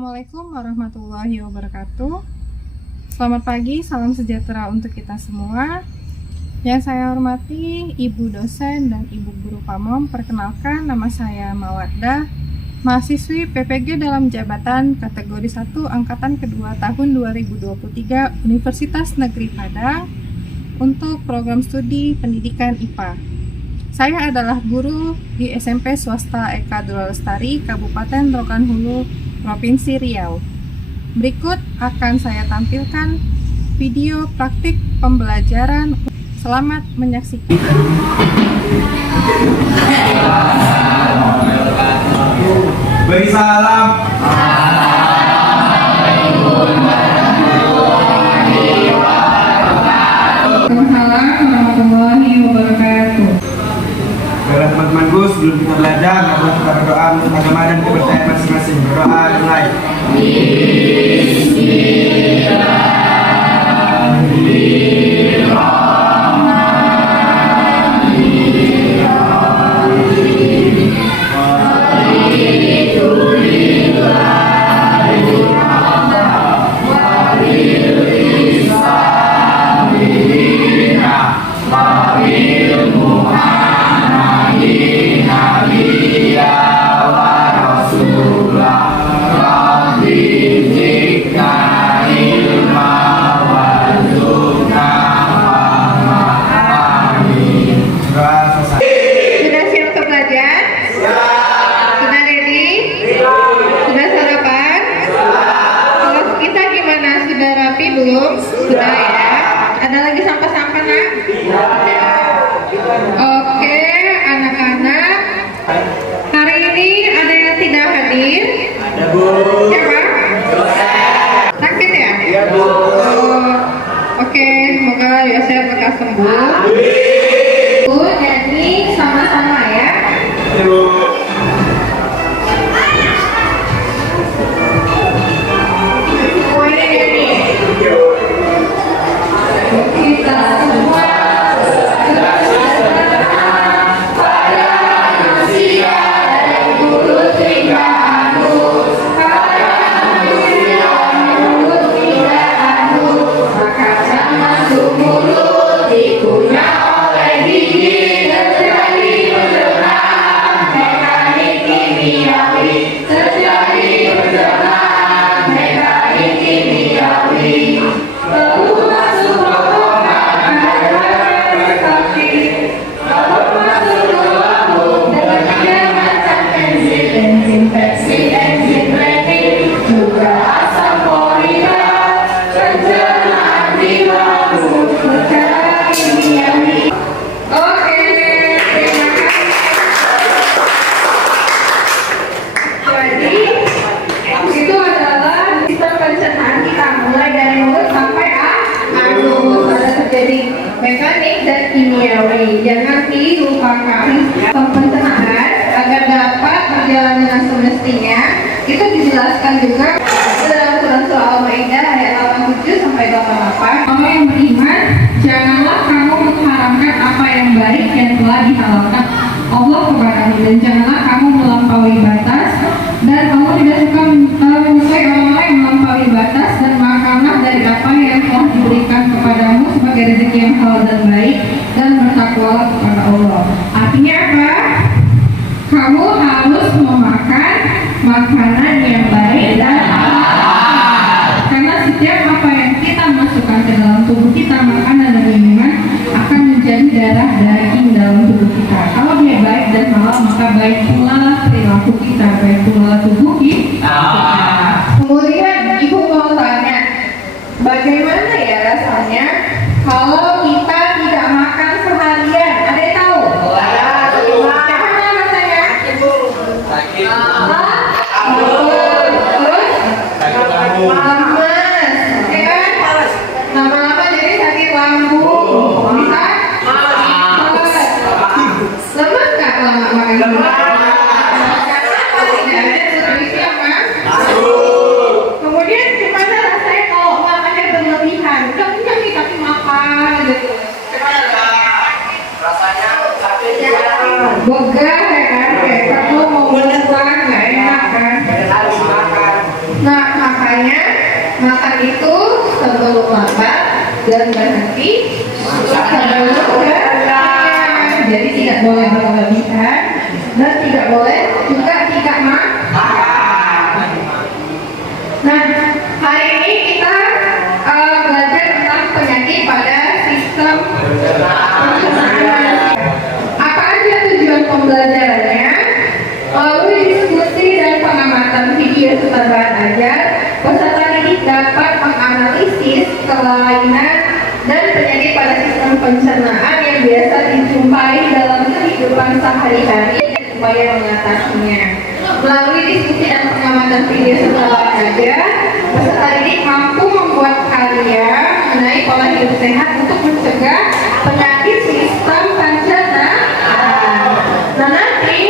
Assalamualaikum warahmatullahi wabarakatuh. Selamat pagi, salam sejahtera untuk kita semua. Yang saya hormati Ibu dosen dan Ibu guru Pamom, perkenalkan nama saya Mawaddah, mahasiswi PPG dalam jabatan kategori 1 angkatan kedua tahun 2023 Universitas Negeri Padang untuk program studi pendidikan IPA. Saya adalah guru di SMP Swasta Eka Dura Lestari, Kabupaten Rokan Hulu, Provinsi Riau. Berikut akan saya tampilkan video praktik pembelajaran. Selamat menyaksikan. Beri salam. Waalaikumsalam warahmatullahi wabarakatuh. Baiklah teman-temanku, sebelum kita belajar, mari kita berdoa untuk agama dan kepercayaan masing-masing. Berdoa mulai. Belum? Sudah ya? Ada lagi sampah-sampah nak? Oke, anak-anak, hari ini ada yang tidak hadir? Ada, Bu. Siapa? Sakit ya? Iya, Bu. Oke, semoga Yosef lekas sembuh. Bu, jadi sama-sama ya. Iya, Bu. Mekanik dan kimiawi. Jangan dilupakan pencernaan agar dapat berjalan dengan semestinya. Itu dijelaskan juga dalam surah Al-Maidah ayat 87 sampai 88. Kamu yang beriman, janganlah kamu mengharamkan apa yang baik yang telah dihalalkan Allah kepadamu, dan janganlah kamu melampaui batas, dan kamu tidak suka menyukai orang-orang yang melampaui batas, dan makanlah dari apa yang telah diberikan kepadamu sebagai rezeki yang halal dan baik, dan bertakwalah kepada Allah. Artinya apa? Kamu harus memakan makanan yang baik dan halal, karena setiap apa yang kita masukkan ke dalam tubuh kita, makanan dan minuman, akan menjadi darah daging dalam tubuh kita. Kalau dia baik dan halal, maka baik pula perilaku kita, baik pula tubuh kita. Kemudian ibu mau tanya, bagaimana ya rasanya kalau kita tidak makan seharian? Ada yang tahu? Bagaimana rasanya? Sakit. Terus? Lemas, ya kan? Lama-lama jadi sakit lambung. Bisa? Lemas nggak lama makan? Tidak ada nutrisi apa? Kemudian gimana rasanya kalau makannya berlebihan? Udah kenyang nih tapi makan, itu sebelum lambat dan berhenti sebelum berjalan. Jadi tidak boleh berlebihan dan tidak boleh juga tidak makan. Nah, hari ini kita belajar tentang penyakit pada sistem pencernaan. Apa aja tujuan pembelajarannya? Melalui diskusi dan pengamatan video serta bahan ajar, peserta didik dapat menganalisis kelainan dan penyakit pada sistem pencernaan yang biasa dijumpai dalam kehidupan sehari-hari dan upaya mengatasinya. Melalui diskusi dan pengamatan video serta bahan ajar, peserta didik mampu membuat karya mengenai pola hidup sehat untuk mencegah penyakit sistem pencernaan. Nah, nanti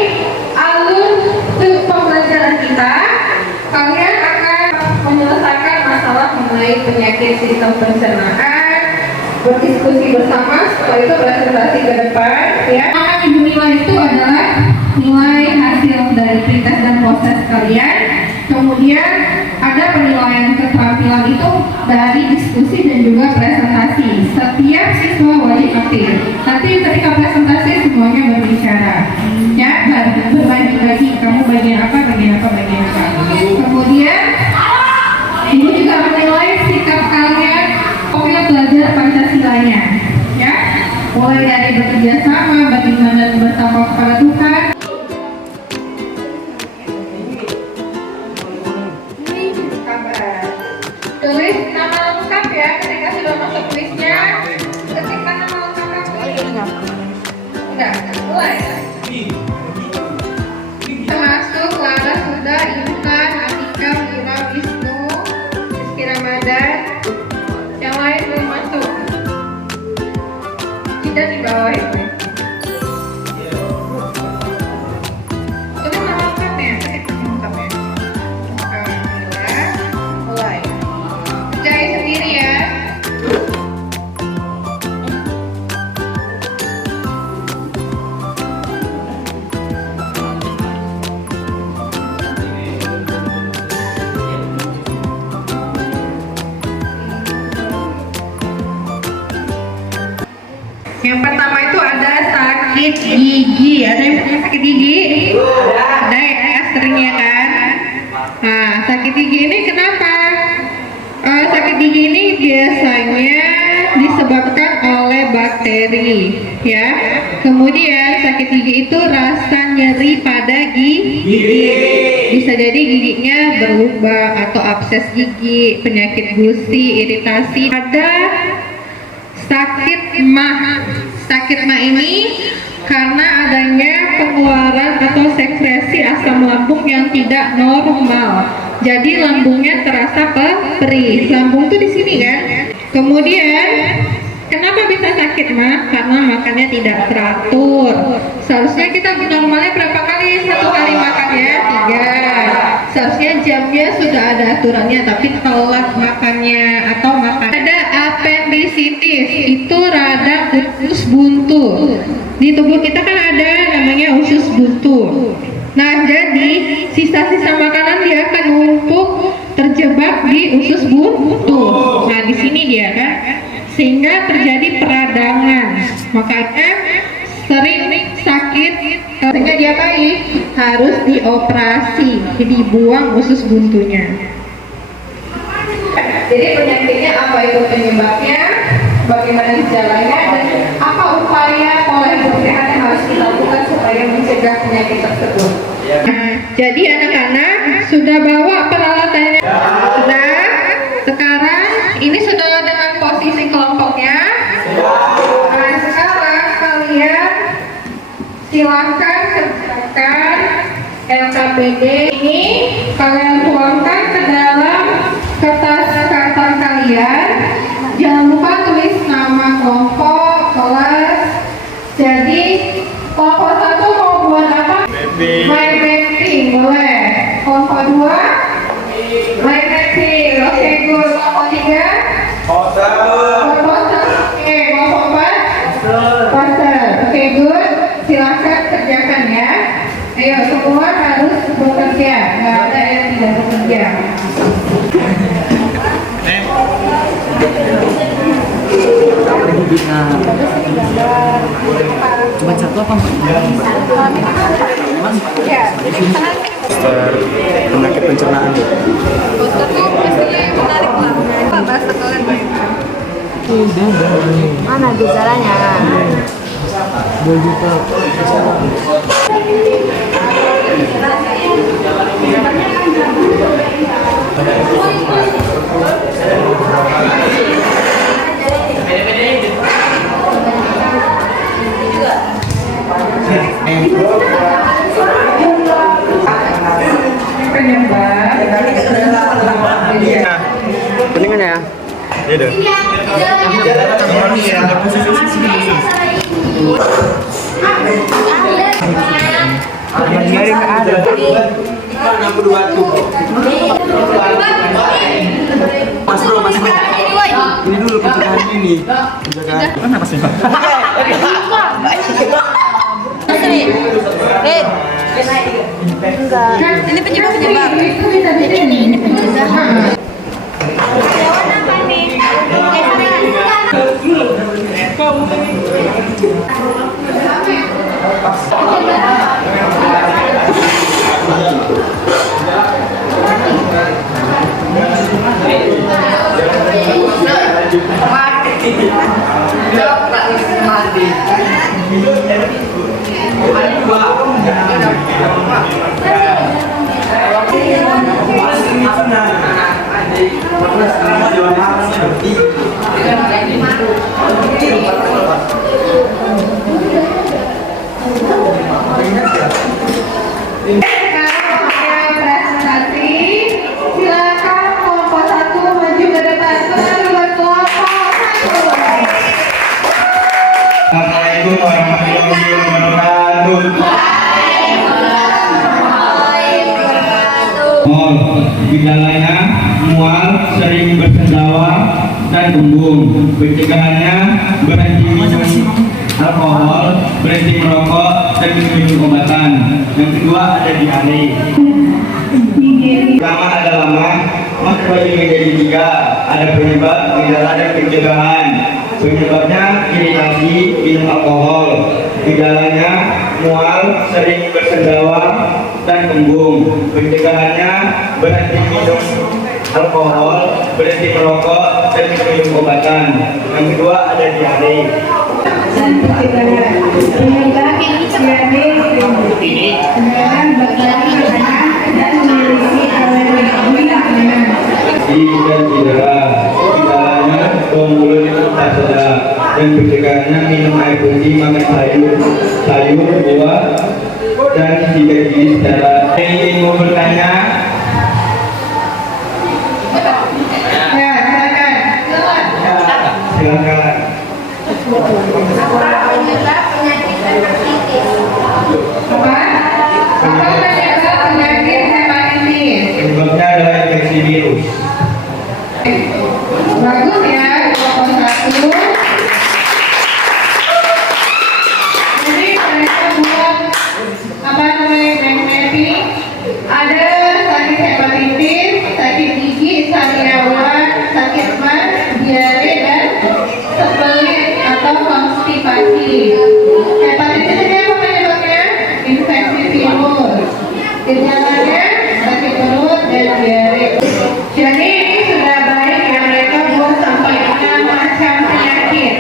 alur pembelajaran kita, kalian akan menyelesaikan masalah mengenai penyakit sistem pencernaan, berdiskusi bersama, setelah itu presentasi ke depan. Ya, ibu nilai itu adalah nilai hasil dari pretest dan proses kalian. Kemudian ada penilaian keterampilan itu dari diskusi dan juga presentasi. Setiap siswa wajib aktif. Nanti ketika presentasi semuanya berbicara. Ya, berbagi-bagi. Kamu bagian apa, bagian apa, bagian apa. Kemudian ibu juga menilai sikap kalian apabila belajar Pancasilanya. Ya, mulai dari bekerja sama, bagaimana bertakwa kepada Tuhan. Tulis nama lengkap ya ketika sudah masuk kuisnya. Ketikkan nama lengkap kamu. Udah, mulai. Termasuk Lara, Suda, Intan, Atika, Mira, Wisnu, Rizky Ramadan. Yang lain belum masuk. Kita di bawah ini. Tulis nama lengkapnya, ketikkan nama lengkapnya. Mulai. Kerjain sendiri ya. Yang pertama itu ada sakit gigi. Ada yang punya sakit gigi? Ada ya, sering ya kan? Nah, sakit gigi ini kenapa? Sakit gigi ini biasanya disebabkan oleh bakteri, ya. Kemudian sakit gigi itu rasa nyeri pada gigi. Bisa jadi giginya berlubang atau abses gigi, penyakit gusi, iritasi. Ada sakit mah. Sakit mah ini karena adanya pengeluaran atau sekresi asam lambung yang tidak normal. Jadi lambungnya terasa perih. Lambung tuh di sini kan. Kemudian kenapa bisa sakit mah? Karena makannya tidak teratur. Seharusnya kita normalnya berapa kali satu hari makannya? 3. Seharusnya jamnya sudah ada aturannya, tapi telat makannya atau makan. Ada appendicitis, itu radang usus buntu. Di tubuh kita kan ada namanya usus buntu. Nah, jadi sisa-sisa makanan dia akan numpuk terjebak di usus buntu. Nah, di sini dia kan, sehingga terjadi peradangan. Makanya sering sakit. Sehingga diapain? Harus dioperasi, dibuang usus buntunya. Jadi penyakitnya apa itu penyebabnya, bagaimana gejalanya, dan apa upaya pola hidup sehat yang harus dilakukan supaya mencegah penyakit tersebut. Nah, jadi anak-anak sudah bawa peralatannya? Sudah? Sekarang ini sudah dengan posisi kelompoknya? Nah, sekarang kalian silahkan kerjakan LKPD ini, kalian tuangkan ke dalam kertas karton kalian. Jangan lupa tulis nama kelompok, kelas. Jadi kelompok 1 mau buat apa? Main mapping, boleh. Kelompok 2 main mapping, oke good. Kelompok 3 kelompok 4 puzzle, oke good. Silahkan kerjakan ya. Ayo, semua harus bekerja, nggak ada yang tidak bekerja. Bagus ini gambar. Cuma satu apa Mbak? Ya, ini sana. Penyakit pencernaan. Poster tuh pastinya yang menarik lah. Bahas kalian bayangkan. Mana gejalanya? 2 juta. Kuningan ya? Iya deh. Garing ada. Yang kedua tuh. Mas bro. Ini dulu pencegahan ini. Pencegahan. Kenapa sih Pak? Ini penyebab. Ini pencegahan. Presentasi, silakan kelompok 1 maju ke depan. Keluar kelompok 1. Assalamualaikum warahmatullahi wabarakatuh. Gejalanya mual, sering bersendawa dan kembung. Pencegahannya berhenti minum alkohol, berhenti merokok, dan minum obatan. Yang kedua ada diare. Pertama ada lama, terbagi menjadi 3. Ada penyebab, gejala, dan pencegahan. Penyebabnya iritasi, minum alkohol. Gejalanya mual, sering bersendawa, dan kembung. Pencegahannya berhenti minum alkohol, berhenti merokok, dan minum obatan. Yang kedua ada diare. Dan pencegahan. Penyebab diare, kendaraan berjalan dan memiliki alergi makanan. Dan cedera, gejalanya mulut tak sedap, dan pencegahannya minum air putih, makan sayur, buah, dan sikat gigi secara. Ingin mau bertanya? Ya, silakan. Silakan. Penyebab penyakit hepatitis. Apa? Apa penyebab penyakit hepatitis? Penyebabnya adalah infeksi virus. Bagus ya, kelompok 1. Jadi mereka buat apa namanya brain mapping. Ada sakit hepatitis, sakit gigi, sariawan, sakit mah, diare dan sebelit atau konstipasi. Hepatitis ini apa penyebabnya? Infeksi virus. Gejalanya sakit perut dan diare. Jadi ini sudah baik ya mereka buat sampai 6 macam penyakit.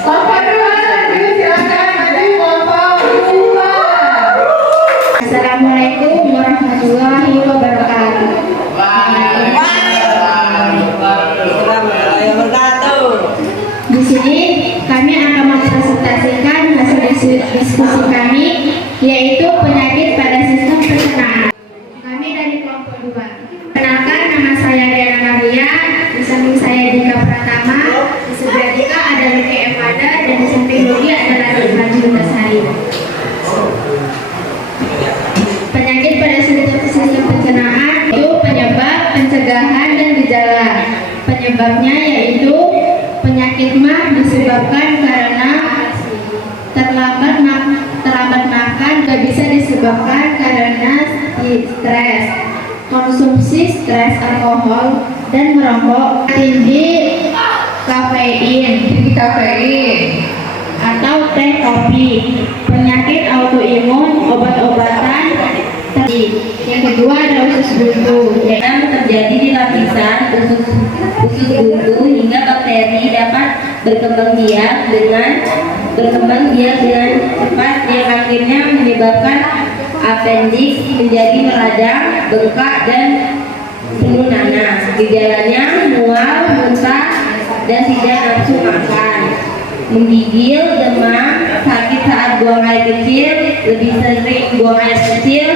Kelompok 2 lanjut, silakan maju kelompok 2. Assalamualaikum warahmatullahi wabarakatuh. Di sini kami akan mempresentasikan hasil diskusi kami, yaitu penyakit pada sistem pencernaan. Kami dari kelompok 2. Kenalkan, nama saya Diana Maria, di samping saya Dika Pratama, di sebelah Dika ada Luki Evada, dan di samping Luki adalah Dika Juntasari. Penyakit pada sistem pencernaan itu penyebab, pencegahan, dan gejala. Penyebabnya yaitu penyakit mah disebabkan karena terlambat makan, juga bisa disebabkan karena stres. konsumsi stres alkohol dan merokok, tinggi kafein atau teh kopi, penyakit autoimun, obat-obatan. Yang kedua ada usus buntu, yang terjadi di lapisan usus buntu hingga bakteri dapat berkembang biak dengan cepat yang akhirnya menyebabkan appendix menjadi meradang, bengkak dan penuh nanas. Gejalanya mual, muntah dan tidak nafsu makan, menggigil, demam, sakit saat buang air kecil, lebih sering buang air kecil.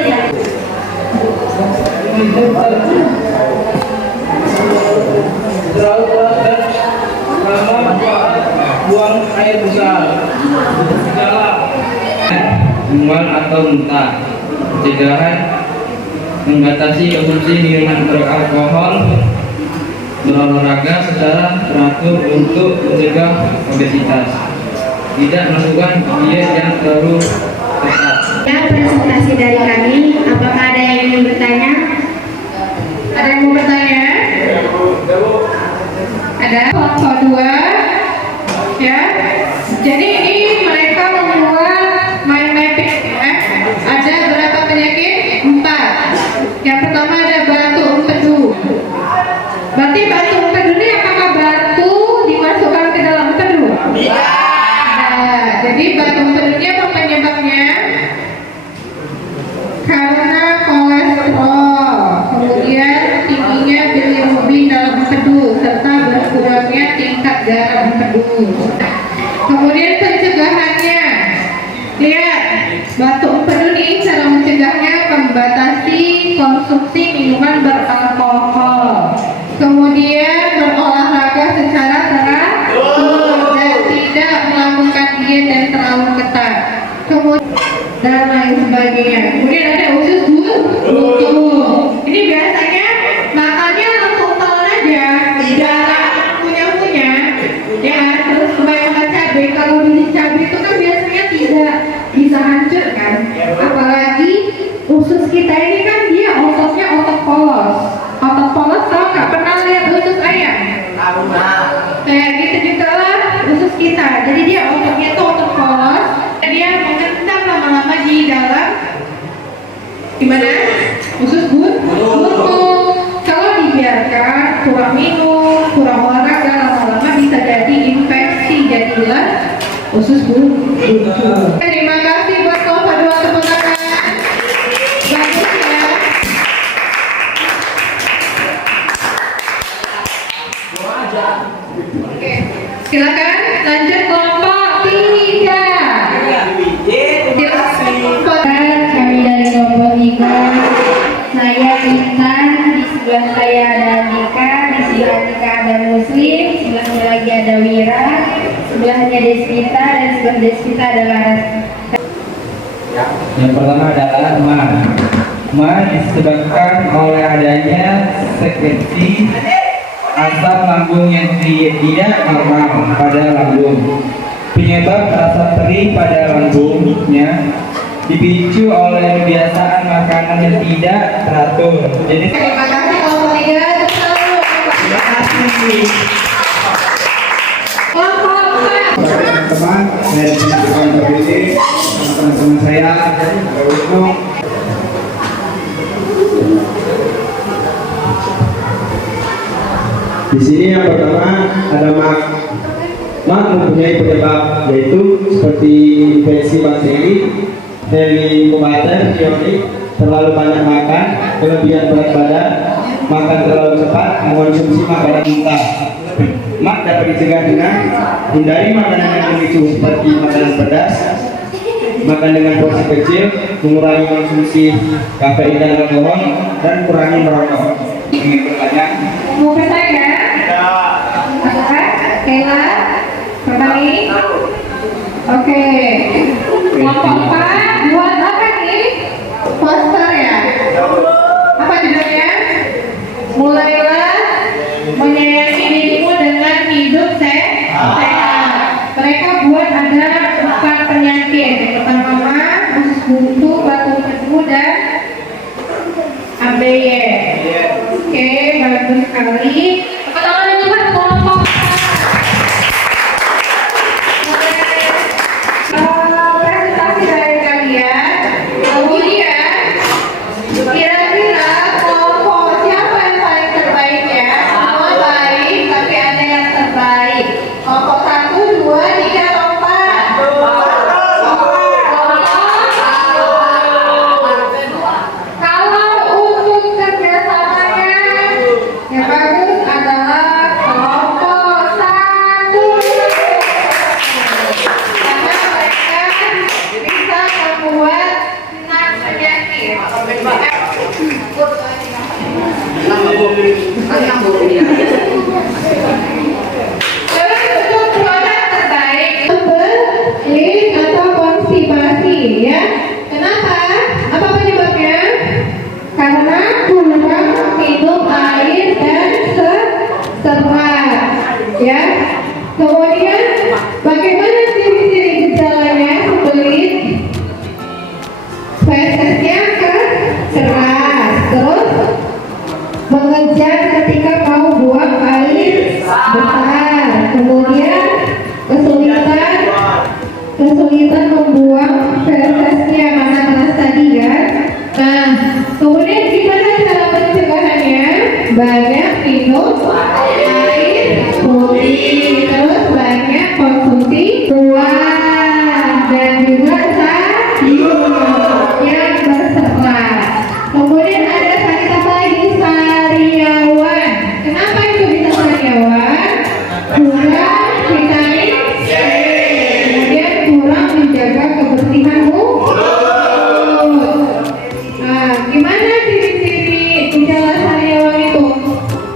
Terlalu keras dan lama buang air besar. Gejala mual atau muntah. Pencegahan membatasi konsumsi minuman beralkohol, berolahraga secara teratur untuk mencegah obesitas, tidak melakukan diet yang terlalu ketat. Ya, presentasi dari kami. Apakah ada yang ingin bertanya? Ada yang mau bertanya? Ada kelompok 2 ya. Jadi ini mereka membuat mind mapping ya. Ada berapa penyakit? 4. Yang pertama ada batu empedu. Berarti batu empedu ini apakah batu dimasukkan ke dalam empedu? Nah, jadi batu empedu ini apa penyebabnya? Karena kolesterol, kemudian tingginya bilirubin dalam empedu serta berkurangnya tingkat garam empedu. Kemudian pencegahannya, lihat batu empedu ini cara mencegahnya membatasi konsumsi minuman beralkohol, kemudian berolahraga secara teratur dan tidak melakukan diet yang terlalu ketat, kemudian dan lain sebagainya. Kemudian ada usus buntu. Ini biasanya makannya langsung telan aja, jarang punya. Ya, terus kebanyakan cabai. Kalau beli cabai itu kan biasanya tidak bisa hancur kan. Apalagi usus kita ini kan dia ototnya otot polos. Otot polos tau nggak? Pernah lihat usus ayam? Kayak gitu juga lah usus kita. Jadi dia ototnya itu otot polos. Dia mengendap lama-lama di dalam gimana? Usus buntu. Kalau dibiarkan kurang minum, kurang olahraga, lama-lama bisa jadi infeksi, jadilah usus buntu. Terima kasih buat kelompok 2, tepuk tangan. Bagus ya. Oke, silakan lanjut kelompok 3. Kami dari kelompok 3, saya Intan, di sebelah saya ada Andika, di sebelah Andika ada Muslim, sebelahnya lagi ada Wira, sebelahnya Desvita, dan sebelah Desvita ada Laras. Yang pertama adalah ma disebabkan oleh adanya sekresi asam lambung yang tidak normal pada lambung. Penyebab rasa perih pada lambungnya dipicu oleh kebiasaan makanan yang tidak teratur. Jadi Terima kasih kelompok 3. terima kasih. Kelompok 4. Teman-teman, saya di sini kantor ini teman-teman saya ada Wisnu. Di sini yang pertama ada mak mempunyai penyebab yaitu seperti infeksi bakteri, helicobacter pylori, terlalu banyak makan, kelebihan berat badan, makan terlalu cepat, mengonsumsi makanan mentah. Mak dapat dicegah dengan hindari makanan yang memicu seperti makanan pedas, makan dengan porsi kecil, mengurangi konsumsi kafein dan alkohol, dan kurangi merokok. Ingin bertanya? Mau bertanya? Apa? Kayla? Pertanyaan? Oke. Kelompok 4 buat apa nih? Poster ya? Apa judulnya? Mulailah menyayangi dirimu dengan hidup sehat. Mereka buat ada 4 penyakit. Yang pertama usus buntu, batu empedu, dan ABY. bagus sekali. Tepuk tangan yang buat kelompok. Presentasi dari kalian. Kemudian kira-kira kelompok siapa yang paling terbaik ya? Semua baik, tapi ada yang terbaik. Kelompok 1, 2, 3, 4. Kalau untuk kerjasamanya yang bagus adalah kelompok 1. Karena mereka bisa membuat 6 penyakit. Terus untuk produk terbaik, leak atau konstipasi ya. Kenapa? Apa penyebabnya? Karena kurang minum air dan serat ya. Kemudian bagaimana ciri-ciri gejalanya? Sulit, fesesnya keras, terus mengejar ketika mau buang air besar, kemudian kesulitan membuang fesesnya karena keras tadi ya. Nah, kemudian gimana cara pencegahannya? Banyak minum air putih, terus banyak konsumsi buah dan juga sayur yang berserat. Kemudian ada sakit apa lagi? Sariawan. Kenapa itu bisa sariawan? Kurang vitamin C. Kemudian kurang menjaga kebersihan mulut. Nah, gimana ciri-ciri gejala sariawan itu?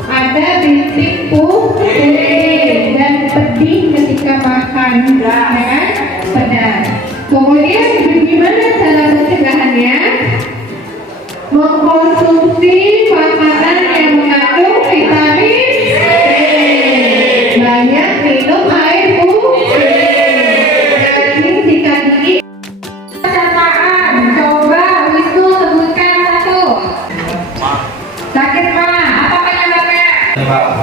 Ada bintik putih dan pedih ketika makan, ya kan? Pedas. Kemudian gimana cara pencegahannya? Mengkonsumsi makanan yang mengandung vitamin C, banyak minum air putih, rajin sikat gigi. Perkataan, coba Wisnu sebutkan satu. Sakit mah, apa penyebabnya?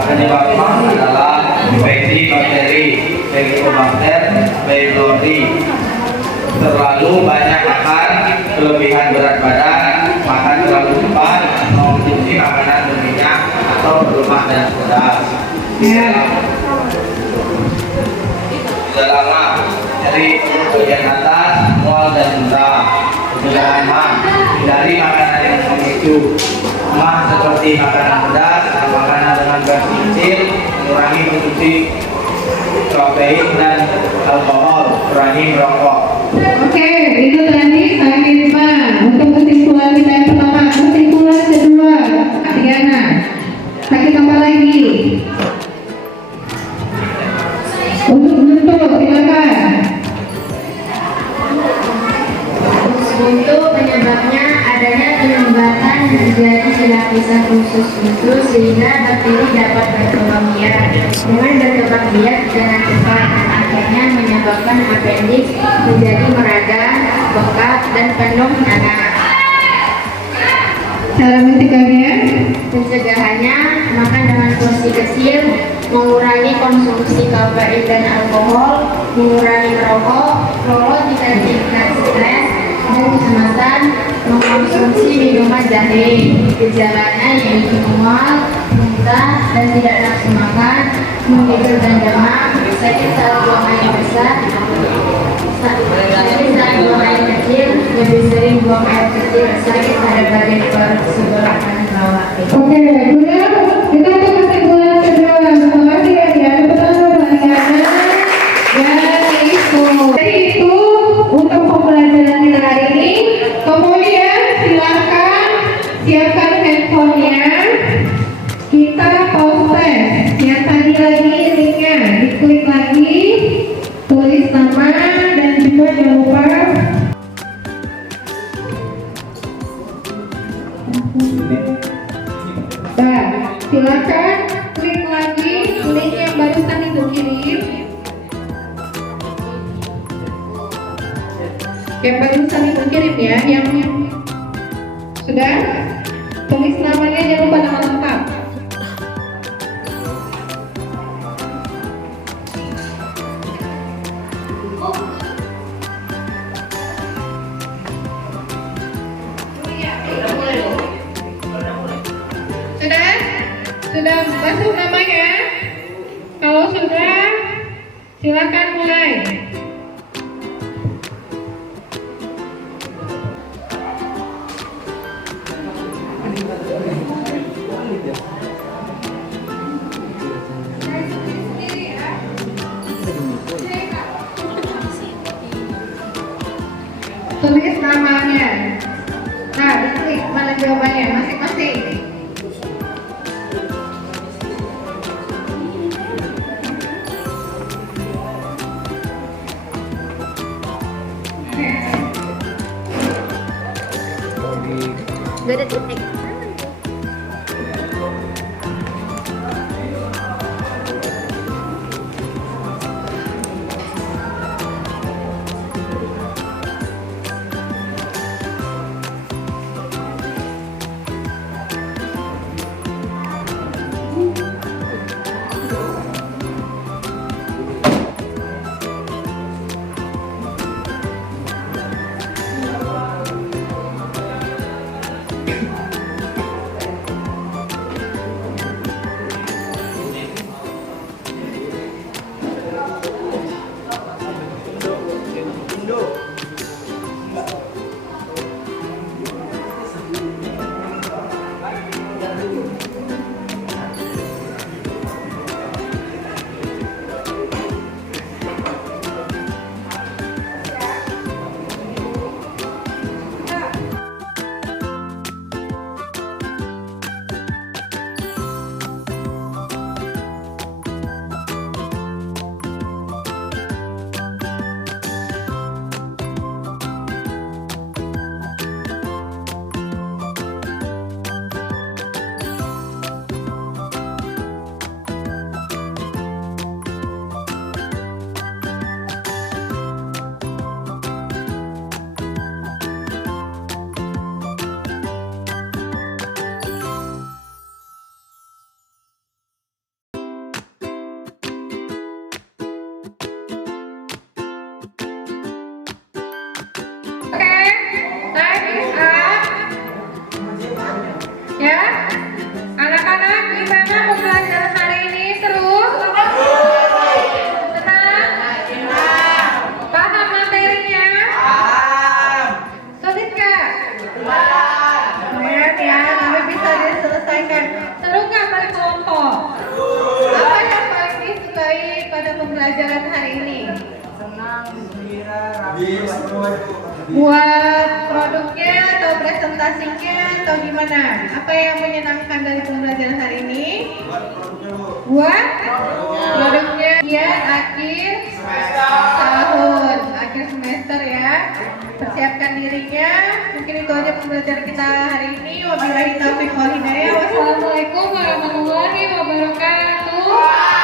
Penyebab MAS adalah infeksi bakteri Helicobacter pylori. Terlalu banyak makan, kelebihan berat badan, makan terlalu cepat, mengonsumsi makanan berminyak atau berlemak dan pedas. Ya. Gejala MAS, nyeri perut bagian atas, mual dan muntah. Gejala MAS, hindari makanan yang memicu MAS seperti makanan pedas, makanan dengan gas kecil, mengurangi konsumsi kafein dan alkohol, kurangi merokok. Oke, itu tadi sakit mah. Untuk kesimpulan kita yang pertama, kesimpulan kedua, Diana. Sakit apa lagi? Untuk bentuk, silakan. Buntu penyebabnya adanya kelembatan terjadi di lapisan usus buntu sehingga bakteri dapat berkembang biak. Dengan berkembang biak dengan cepat, akhirnya menyebabkan appendix menjadi meradang, bengkak, dan penuh nanah. Cara mencegahnya? Pencegahannya, makan dengan porsi kecil, mengurangi konsumsi kafein dan alkohol, mengurangi merokok, jika tingkat stres dan kecemasan, mengkonsumsi minuman jahe. Gejalanya yaitu mual, muntah, dan tidak nafsu makan, menggigil dan demam, sakit saat buang air besar, sakit saat buang air kecil, lebih sering buang air kecil, sakit pada bagian perut sebelah kanan bawah. Oke, sudah kita ke kesimpulan kedua. Terima kasih ya Diana. Pertama Diana. Jadi itu untuk pembelajaran kita hari ini. Kemudian silakan siapkan handphonenya. Kita proses yang tadi lagi linknya, diklik lagi, tulis nama dan juga jangan lupa. Nah, silakan klik lagi link yang barusan ibu kirim. Yang barusan ibu kirim ya, yang sudah tulis namanya, jangan lupa nama lengkap. Sudah masuk namanya? Kalau sudah, silakan mulai. Tulis namanya. Nah, diklik mana jawabannya masing-masing. Gak ada titik. Oke, time is up. Ya, anak-anak gimana pembelajaran hari ini? Seru? Senang? Paham materinya? Sulit nggak? Lihat ya, tapi bisa diselesaikan. Seru nggak balik kelompok? Apa yang paling disukai pada pembelajaran hari ini? Buat produknya atau presentasinya atau gimana? Apa yang menyenangkan dari pembelajaran hari ini? Buat produknya ya akhir tahun, akhir semester ya. Persiapkan dirinya. Mungkin itu aja pembelajaran kita hari ini. Wabillahi taufiq wal hidayah. Wassalamualaikum warahmatullahi wabarakatuh.